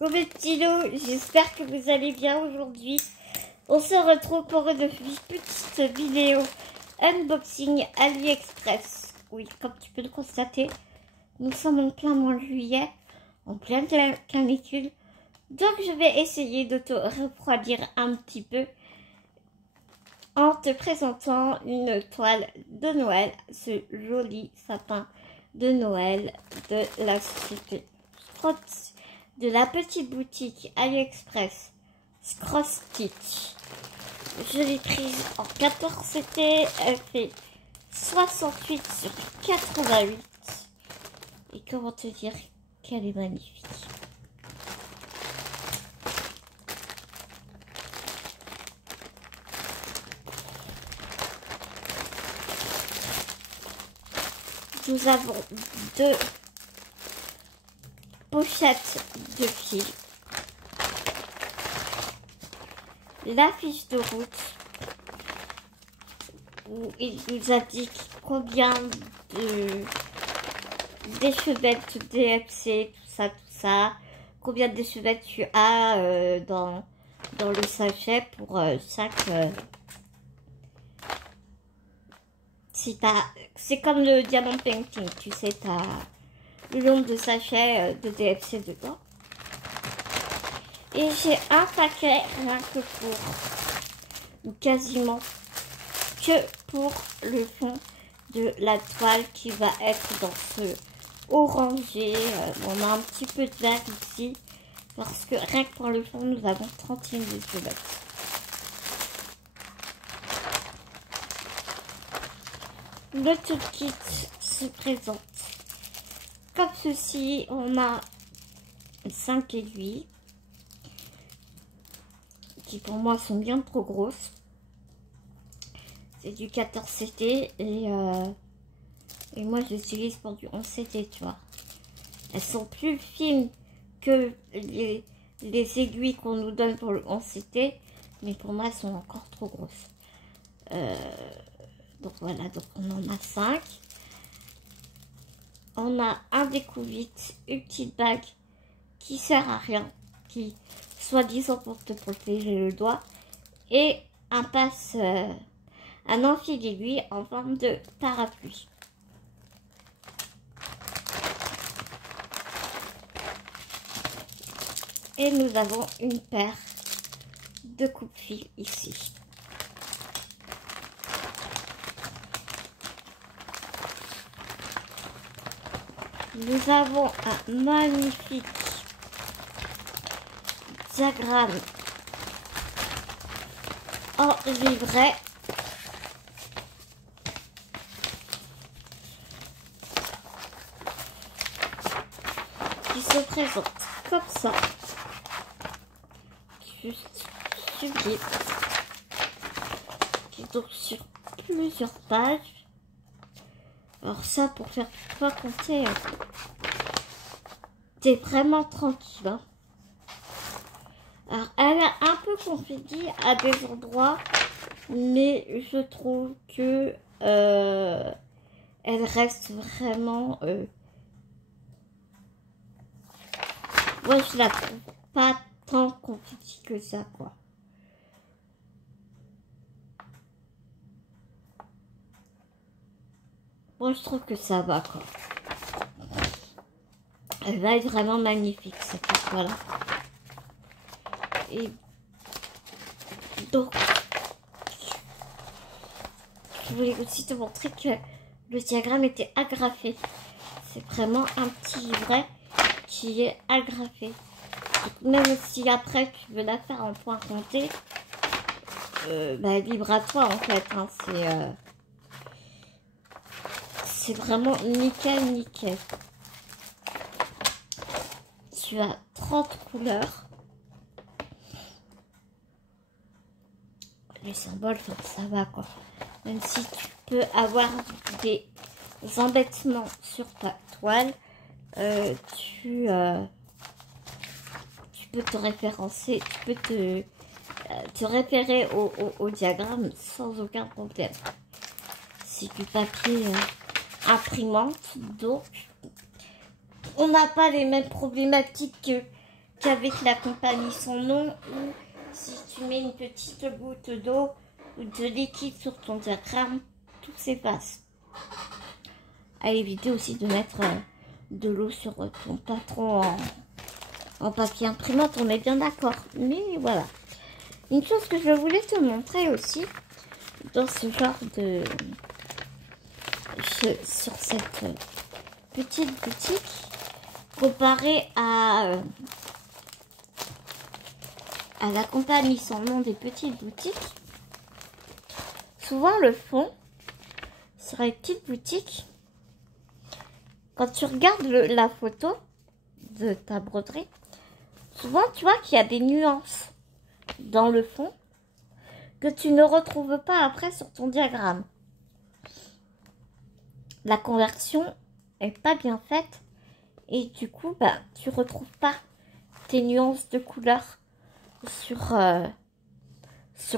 Coucou mes petits loups, j'espère que vous allez bien aujourd'hui. On se retrouve pour une petite vidéo unboxing AliExpress. Oui, comme tu peux le constater, nous sommes en plein mois de juillet, en pleine canicule. Donc je vais essayer de te refroidir un petit peu en te présentant une toile de Noël, ce joli sapin de Noël de la société de la petite boutique AliExpress Cross Stitch. Je l'ai prise en 14 CT, elle fait 68 sur 88. Et comment te dire qu'elle est magnifique. Nous avons deux pochettes de fil, la fiche de route où il nous indique combien d'échevettes DFC, tout ça, combien d'échevettes tu as dans le sachet pour chaque... c'est comme le diamant painting, tu sais, tu as le nombre de sachets de DFC dedans. Et j'ai un paquet rien que pour, ou quasiment que pour le fond de la toile qui va être dans ce orangé. On a un petit peu de vert ici, parce que rien que pour le fond, nous avons 31 de Le toolkit se présente comme ceci. On a 5 aiguilles qui pour moi sont bien trop grosses. C'est du 14 CT et moi je l'utilise pour du 11 CT, tu vois. Elles sont plus fines que les aiguilles qu'on nous donne pour le 11 CT, mais pour moi elles sont encore trop grosses. Donc voilà, donc on en a 5. On a un découvite, une petite bague qui sert à rien, qui soi-disant pour te protéger le doigt, et un un enfil d'aiguille en forme de parapluie. Et nous avons une paire de coupe-fil ici. Nous avons un magnifique diagramme en livret. Qui se présente comme ça. Juste sublime. Qui est donc sur plusieurs pages. Alors ça, pour faire pas compter, t'es vraiment tranquille. Hein. Alors, elle est un peu confidie à des endroits, mais je trouve que elle reste vraiment... moi, je la trouve pas tant confidie que ça, quoi. Moi, je trouve que ça va, quoi. Elle va être vraiment magnifique, cette toile-là. Et donc, je voulais aussi te montrer que le diagramme était agrafé. C'est vraiment un petit livret qui est agrafé. Donc, même si après tu veux la faire en point compté, libre à toi en fait. Hein, c'est vraiment nickel, nickel. Tu as 30 couleurs. Les symboles, ça va quoi. Même si tu peux avoir des embêtements sur ta toile, tu peux te référencer, tu peux te référer au diagramme sans aucun problème. C'est du papier imprimante, donc on n'a pas les mêmes problématiques que qu'avec la compagnie sans nom, ou si tu mets une petite goutte d'eau ou de liquide sur ton diagramme, tout s'efface. À éviter aussi de mettre de l'eau sur ton patron en papier imprimante, on est bien d'accord. Mais voilà. Une chose que je voulais te montrer aussi, dans ce genre de... sur cette petite boutique, comparée à la compagnie sans nom des petites boutiques, souvent le fond, sur les petites boutiques, quand tu regardes la photo de ta broderie, souvent tu vois qu'il y a des nuances dans le fond que tu ne retrouves pas après sur ton diagramme. La conversion est pas bien faite et du coup tu retrouves pas tes nuances de couleurs sur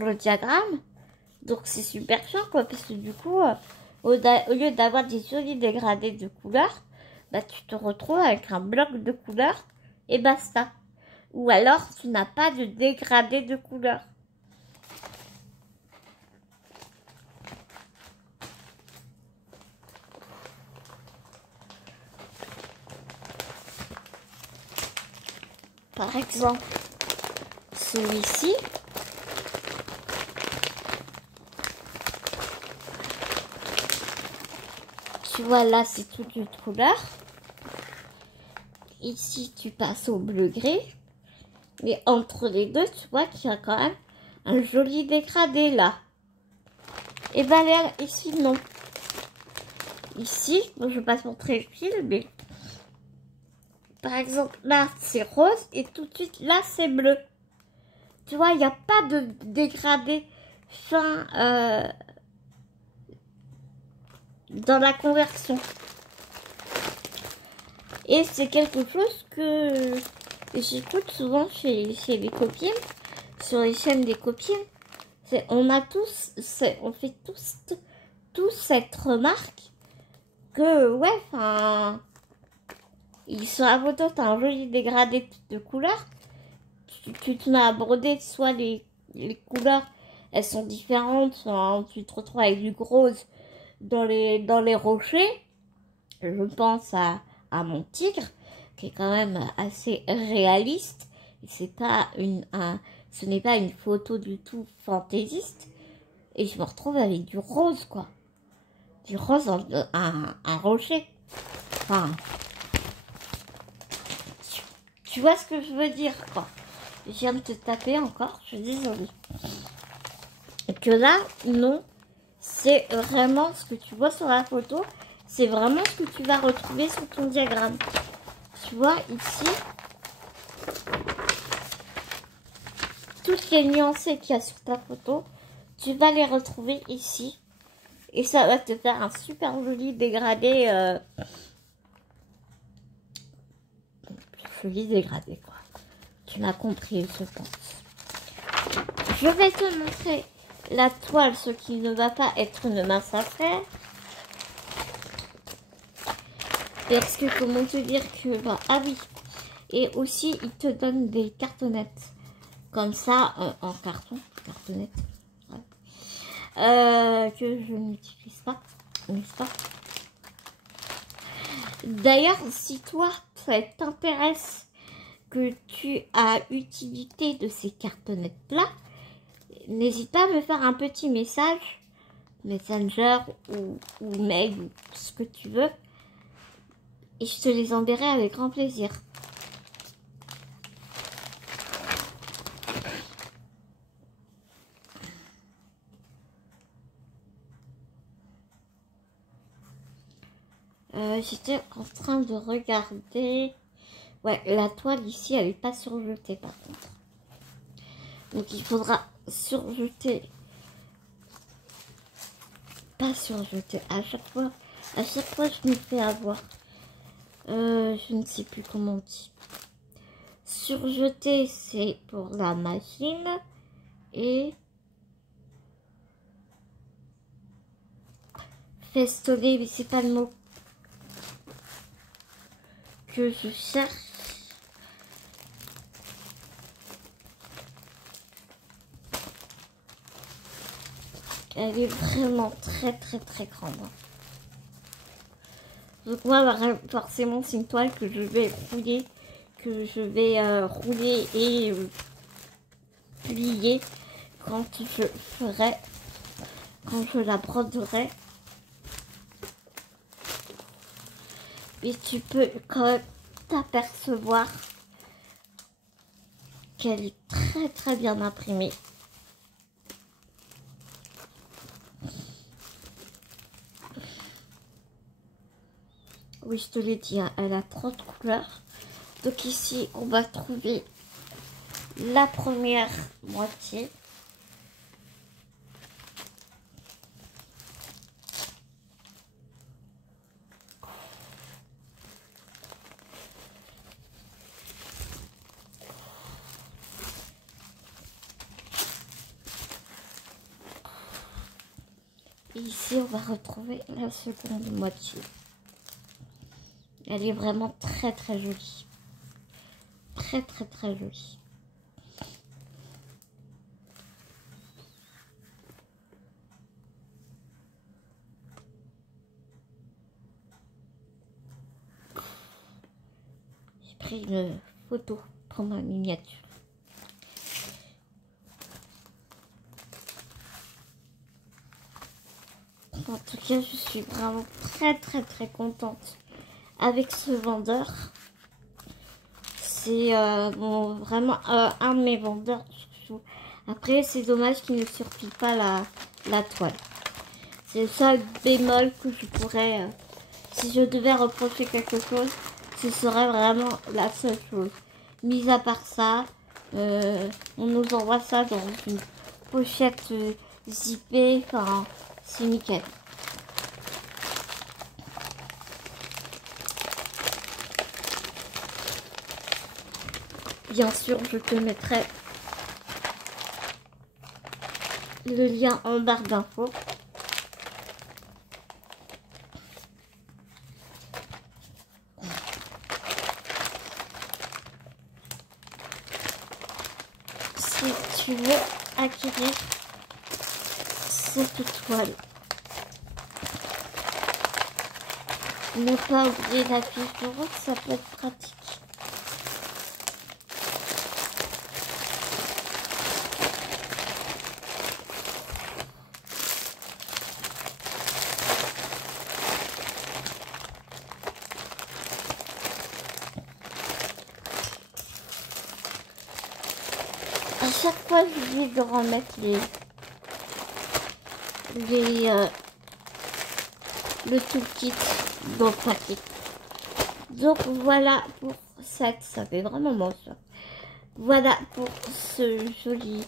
le diagramme. Donc c'est super chiant quoi, parce que du coup au lieu d'avoir des jolis dégradés de couleurs, tu te retrouves avec un bloc de couleurs et basta. Ou alors tu n'as pas de dégradé de couleurs. Par exemple, celui-ci, tu vois là c'est toute une couleur. Ici tu passes au bleu gris. Et entre les deux, tu vois qu'il y a quand même un joli dégradé là. Et là, ici non. Ici, bon, je ne vais pas te montrer le fil, mais par exemple là c'est rose et tout de suite là c'est bleu. Tu vois, il n'y a pas de dégradé fin dans la conversion. Et c'est quelque chose que j'écoute souvent chez les copines, sur les chaînes des copines. On fait tous cette remarque que, ouais, enfin, sur la photo, tu as un joli dégradé de couleurs. Tu te mets à broder, soit les couleurs, elles sont différentes, hein, tu te retrouves avec du rose dans les rochers. Je pense à mon tigre, qui est quand même assez réaliste. Ce n'est pas une photo du tout fantaisiste. Et je me retrouve avec du rose, quoi. Du rose, un rocher. Enfin, tu vois ce que je veux dire, quoi. Je viens de te taper encore, je suis désolée. Et que là, non, c'est vraiment ce que tu vois sur la photo, c'est vraiment ce que tu vas retrouver sur ton diagramme. Tu vois, ici, toutes les nuancées qu'il y a sur ta photo, tu vas les retrouver ici. Et ça va te faire un super joli dégradé. Joli dégradé, quoi. Tu m'as compris, je pense. Je vais te montrer la toile, ce qui ne va pas être une mince affaire. Parce que, comment te dire que... ah oui. Et aussi, il te donne des cartonnettes. Comme ça, en carton. Cartonnette. Ouais. Que je n'utilise pas. N'est-ce pas? D'ailleurs, si toi, ça t'intéresse que tu as utilité de ces cartonnettes-là, n'hésite pas à me faire un petit message, Messenger ou mail, ou ce que tu veux. Et je te les enverrai avec grand plaisir. J'étais en train de regarder. Ouais, la toile ici, elle n'est pas surjetée par contre. Donc il faudra surjeter. Pas surjeter. À chaque fois, je me fais avoir. Je ne sais plus comment on dit. Surjeter, c'est pour la machine. Et festonner, mais c'est pas le mot que je cherche. Elle est vraiment très grande. Donc moi, forcément, c'est une toile que je vais rouler, et plier quand je la broderai. Et tu peux quand même t'apercevoir qu'elle est très bien imprimée. Oui, je te l'ai dit, hein, elle a 30 couleurs. Donc ici, on va trouver la première moitié. Et ici, on va retrouver la seconde moitié. Elle est vraiment très jolie. Très jolie. J'ai pris une photo pour ma miniature. En tout cas, je suis vraiment très contente avec ce vendeur. C'est vraiment un de mes vendeurs. Après, c'est dommage qu'il ne surplie pas la toile. C'est le seul bémol que je pourrais... si je devais reprocher quelque chose, ce serait vraiment la seule chose. Mis à part ça, on nous envoie ça dans une pochette zippée. Enfin, c'est nickel. Bien sûr, je te mettrai le lien en barre d'infos. Si tu veux acquérir cette toile, ne pas oublier la fiche de route, ça peut être pratique. À chaque fois, j'oublie de remettre le toolkit dans le paquet. Donc voilà pour ça fait vraiment bon ça. Voilà pour ce joli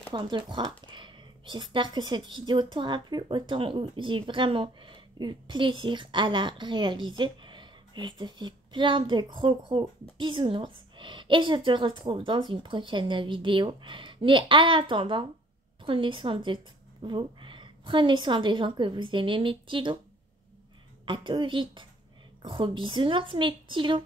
point de croix. J'espère que cette vidéo t'aura plu autant où j'ai vraiment eu plaisir à la réaliser. Je te fais plein de gros bisounours et je te retrouve dans une prochaine vidéo. Mais en attendant, prenez soin de vous, prenez soin des gens que vous aimez, mes petits loups. À tout vite. Gros bisounours, mes petits loups.